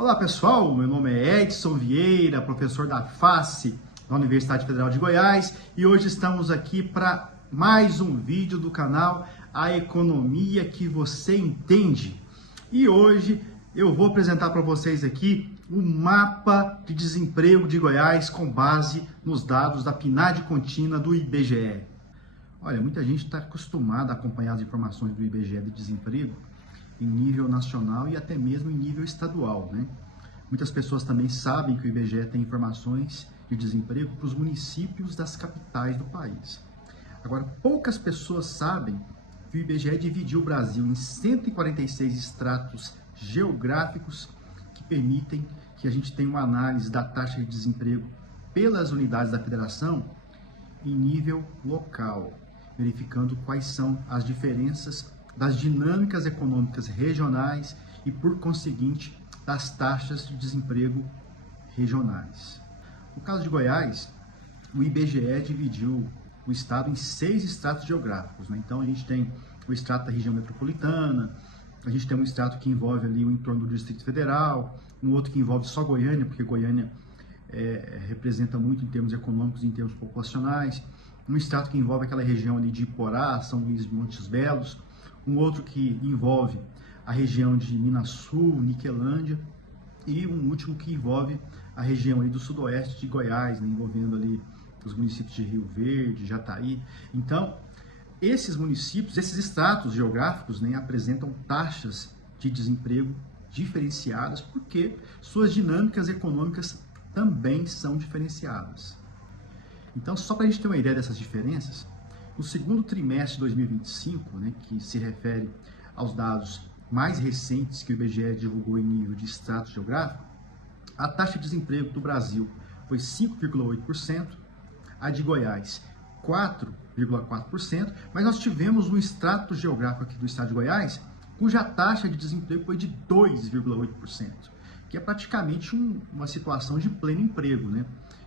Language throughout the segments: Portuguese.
Olá pessoal, meu nome é Edson Vieira, professor da FACE da Universidade Federal de Goiás, e hoje estamos aqui para mais um vídeo do canal A Economia que Você Entende. E hoje eu vou apresentar para vocês aqui o mapa de desemprego de Goiás com base nos dados da PNAD contínua do IBGE. Olha, muita gente está acostumada a acompanhar as informações do IBGE de desemprego em nível nacional e até mesmo em nível estadual, né? Muitas pessoas também sabem que o IBGE tem informações de desemprego para os municípios das capitais do país. Agora, poucas pessoas sabem que o IBGE dividiu o Brasil em 146 estratos geográficos que permitem que a gente tenha uma análise da taxa de desemprego pelas unidades da federação em nível local, verificando quais são as diferenças das dinâmicas econômicas regionais e, por conseguinte, das taxas de desemprego regionais. No caso de Goiás, o IBGE dividiu o estado em 6 estratos geográficos, né? Então, a gente tem o extrato da região metropolitana, a gente tem um extrato que envolve ali o entorno do Distrito Federal, um outro que envolve só Goiânia, porque Goiânia representa muito em termos econômicos e em termos populacionais, um extrato que envolve aquela região ali de Iporá, São Luís de Montes Belos, um outro que envolve a região de Minas Sul, Niquelândia, e um último que envolve a região ali do sudoeste de Goiás, né, envolvendo ali os municípios de Rio Verde, Jataí. Então, esses municípios, esses estratos geográficos, né, apresentam taxas de desemprego diferenciadas, porque suas dinâmicas econômicas também são diferenciadas. Então, só para a gente ter uma ideia dessas diferenças, no segundo trimestre de 2025, né, que se refere aos dados mais recentes que o IBGE divulgou em nível de extrato geográfico, a taxa de desemprego do Brasil foi 5,8%, a de Goiás 4,4%, mas nós tivemos um extrato geográfico aqui do estado de Goiás, cuja taxa de desemprego foi de 2,8%, que é praticamente uma situação de pleno emprego, né?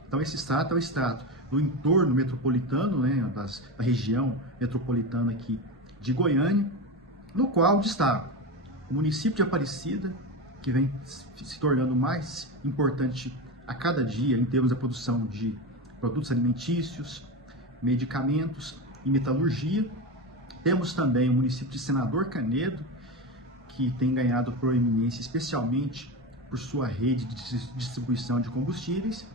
Então, esse extrato é o extrato do entorno metropolitano, né, da região metropolitana aqui de Goiânia, no qual destaco o município de Aparecida, que vem se tornando mais importante a cada dia em termos da produção de produtos alimentícios, medicamentos e metalurgia. Temos também o município de Senador Canedo, que tem ganhado proeminência especialmente por sua rede de distribuição de combustíveis.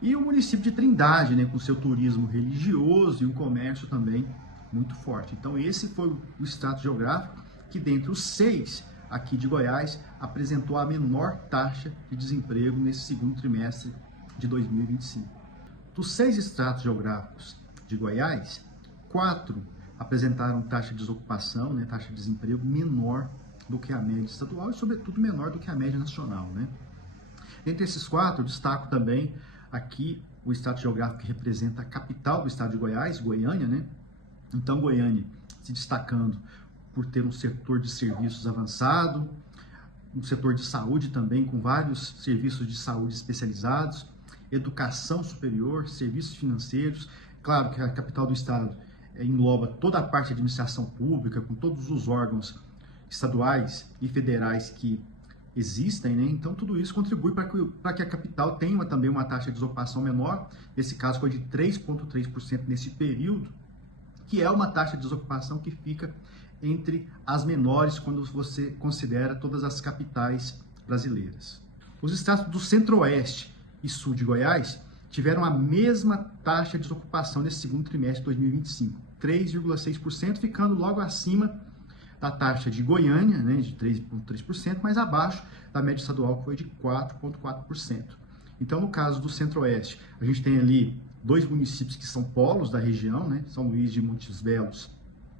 E o município de Trindade, né, com seu turismo religioso e um comércio também muito forte. Então, esse foi o extrato geográfico que, dentre os 6 aqui de Goiás, apresentou a menor taxa de desemprego nesse segundo trimestre de 2025. Dos 6 estratos geográficos de Goiás, 4 apresentaram taxa de desocupação, né, taxa de desemprego menor do que a média estadual e, sobretudo, menor do que a média nacional, né? Dentre esses 4, eu destaco também aqui o estado geográfico que representa a capital do estado de Goiás, Goiânia, né? Então, Goiânia se destacando por ter um setor de serviços avançado, um setor de saúde também com vários serviços de saúde especializados, educação superior, serviços financeiros. Claro que a capital do estado engloba toda a parte de administração pública, com todos os órgãos estaduais e federais que existem, né? Então, tudo isso contribui para que a capital tenha também uma taxa de desocupação menor. Nesse caso, foi de 3,3% nesse período, que é uma taxa de desocupação que fica entre as menores quando você considera todas as capitais brasileiras. Os estados do Centro-Oeste e Sul de Goiás tiveram a mesma taxa de desocupação nesse segundo trimestre de 2025, 3,6%, ficando logo acima da taxa de Goiânia, né, de 3,3%, mas abaixo da média estadual, que foi de 4,4%. Então, no caso do Centro-Oeste, a gente tem ali 2 municípios que são polos da região, né, São Luís de Montes Belos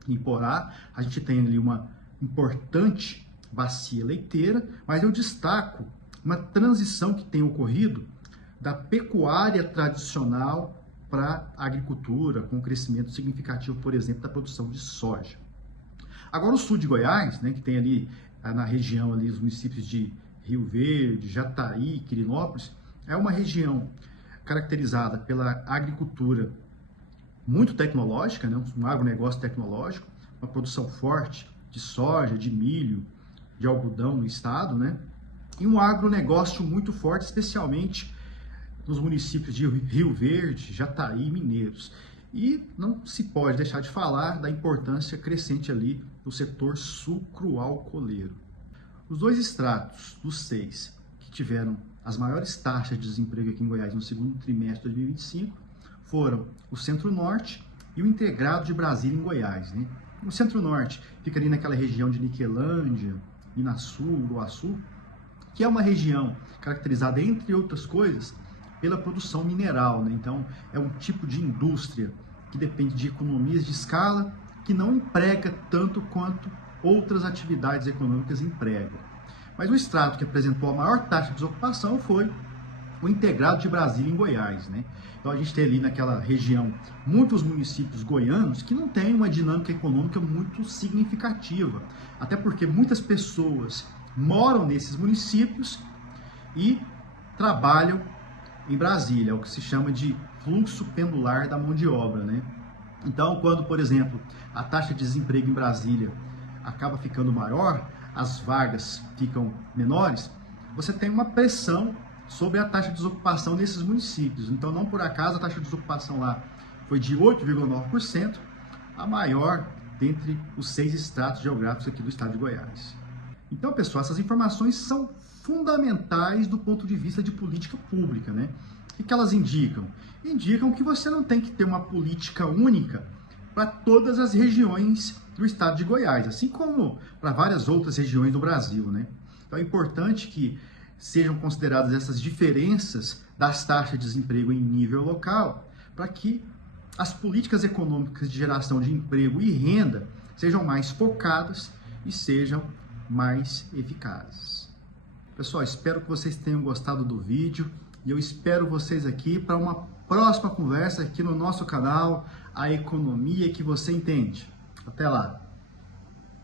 e Iporá. A gente tem ali uma importante bacia leiteira, mas eu destaco uma transição que tem ocorrido da pecuária tradicional para a agricultura, com um crescimento significativo, por exemplo, da produção de soja. Agora, o sul de Goiás, né, que tem ali na região ali os municípios de Rio Verde, Jataí, Quirinópolis, é uma região caracterizada pela agricultura muito tecnológica, né, um agronegócio tecnológico, uma produção forte de soja, de milho, de algodão no estado, né? e um agronegócio muito forte, especialmente nos municípios de Rio Verde, Jataí e Mineiros. E não se pode deixar de falar da importância crescente ali do setor sucroalcooleiro. Os dois estratos dos 6 que tiveram as maiores taxas de desemprego aqui em Goiás no segundo trimestre de 2025 foram o Centro-Norte e o Integrado de Brasília em Goiás, né? O Centro-Norte fica ali naquela região de Niquelândia, Inaçu, Uruaçu, que é uma região caracterizada, entre outras coisas, pela produção mineral, né? Então, é um tipo de indústria que depende de economias de escala, que não emprega tanto quanto outras atividades econômicas empregam. Mas o estrato que apresentou a maior taxa de desocupação foi o Integrado de Brasília em Goiás, né? Então a gente tem ali naquela região muitos municípios goianos que não têm uma dinâmica econômica muito significativa, até porque muitas pessoas moram nesses municípios e trabalham em Brasília, é o que se chama de fluxo pendular da mão de obra, né? Então, quando, por exemplo, a taxa de desemprego em Brasília acaba ficando maior, as vagas ficam menores, você tem uma pressão sobre a taxa de desocupação nesses municípios. Então, não por acaso, a taxa de desocupação lá foi de 8,9%, a maior dentre os 6 estratos geográficos aqui do estado de Goiás. Então, pessoal, essas informações são fundamentais do ponto de vista de política pública, né? O que elas indicam? Indicam que você não tem que ter uma política única para todas as regiões do estado de Goiás, assim como para várias outras regiões do Brasil, né? Então é importante que sejam consideradas essas diferenças das taxas de desemprego em nível local, para que as políticas econômicas de geração de emprego e renda sejam mais focadas e sejam mais eficazes. Pessoal, espero que vocês tenham gostado do vídeo e eu espero vocês aqui para uma próxima conversa aqui no nosso canal A Economia que Você Entende. Até lá!